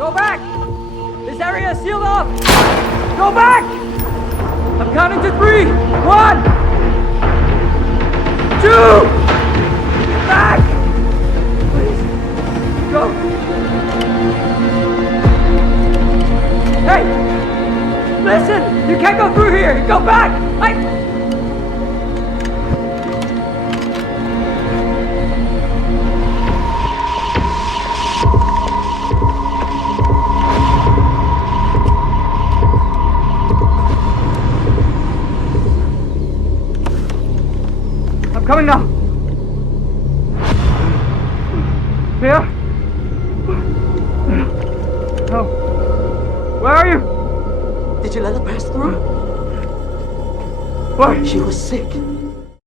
Go back! This area is sealed off! Go back! I'm counting to 3! 1! 2! Back! Please, go! Hey! Listen! You can't go through here! Go back! I'm coming now! Here? No. Where are you? Did you let her pass through? Where? She was sick.